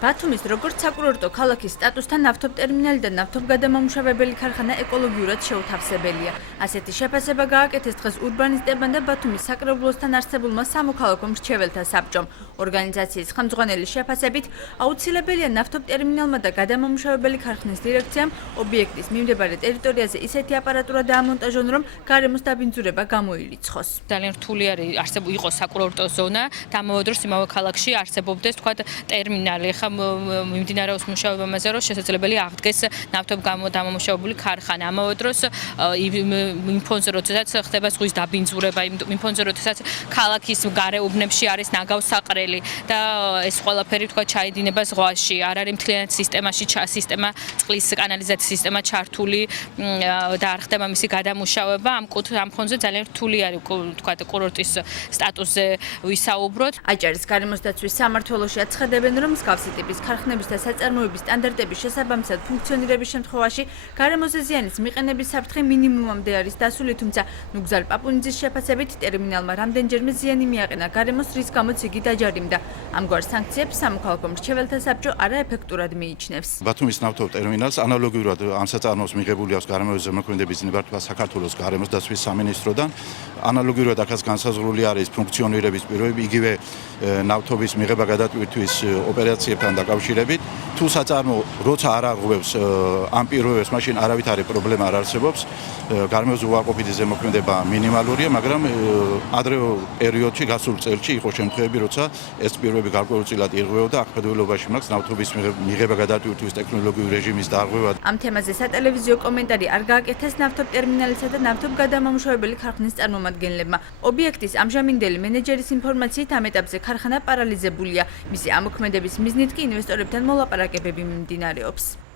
ბათუმის როგორც საკურორტო ქალაქის სტატუსთან ნავთობტერმინალი და ნავთობგადამამუშავებელი ქარხანა ეკოლოგიურად შეუთავსებელია. ასეთი შეფასება გააკეთეს დღეს ურბანისტებმა და ბათუმის საკრებულოსთან არსებულმა სამოქალაქო მრჩეველთა საბჭომ. ორგანიზაციის ხელმძღვანელის შეფასებით, აუცილებელია ნავთობტერმინალმა და გადამამუშავებელი ქარხნის დირექციამ ობიექტის მიმდებარე ტერიტორიაზე ისეთი აპარატურა დაამონტაჟონ, რომ გარემოს დაბინძურება გამოირიცხოს. ძალიან რთული არის იყოს საკურორტო ზონა და ამავე დროს იმავე ქალაქში არსებობდეს ტერმინალი. მიმდინარეობს მუშაობა ამაზე, რომ შესაძლებელია აღდგეს ნავთობგადამამუშავებელი ქარხანა. ამავე დროს იმ ფონზე, როდესაც ხდება ზღვის დაბინძურება, იმ ფონზე, როდესაც ქალაქის გარეუბნებში არის ნაგავსაყრელი და ეს ყველაფერი ჩაიდინება ზღვაში. არ არის მთლიანად სისტემა წყლის კანალიზაციის სისტემა ჩართული და არ ხდება მისი გადამუშავება. ამ ფონზე ძალიან რთული არის კურორტის სტატუსზე ვისაუბროთ. აჭარის გარემოს დაცვის სამმართველოში აცხადებენ, რომ მსგავსი ტიპის ქარხნების და საწარმოების სტანდარტების შესაბამისად ფუნქციონირების შემთხვევაში გარემოზე ზიანის მიყენების საფრთხე მინიმუმამდე არის დასული, თუმცა ნუგზარ პაპუნიძის შეფასებით ტერმინალმა რამდენჯერმე ზიანი მიაყენა გარემოს, რის გამოც იგი დაჯარიმდა. ამგვარ სანქციებს სამოქალაქო მრჩეველთა საბჭო არაეფექტურად მიიჩნევს. ბათუმის ნავთობტერმინალს ანალოგიურად ამ საწარმოებს მიღებული აქვს გარემოზე ზემოქმედების ნებართვა საქართველოს გარემოს დაცვის სამინისტროდან. ანალოგიურად აქაც განსაზღვრული არის ფუნქციონირების პირობები, იგივე ნავთობის მიღება-გადატვირთვის ოპერაციებთან დაკავშირებით. თუ საწარმო როცა არ აღღვევს ამ პირობებს, მაშინ არავითარი პრობლემა არ არსებობს. გარემოზე უარყოფითი ზემოქმედება მინიმალურია, მაგრამ ადრეულ პერიოდში, გასულ წელში იყო შემთხვევები, როცა ეს პირობები გარკვეულწილად ირღვეოდა, აქ ფედერალობაში მაქვს ნავთობის მიღება-გადატვირთვის ტექნოლოგიური რეჟიმის დარღვევა. ამ თემაზე სატელევიზიო კომენტარი არ გააკეთეს ნავთობტერმინალისა და ნავთობგადამამუშავებელი ქარხნის წარმომადგენლებმა. ობიექტის ამჟამინდელი მენეჯერის ინფორმაციით ამ ეტაპზე ქარხანა პარალიზებულია. მისი ამოქმედების მიზნით კი ინვესტორებთან მოლაპარაკებები მიმდინარეობს.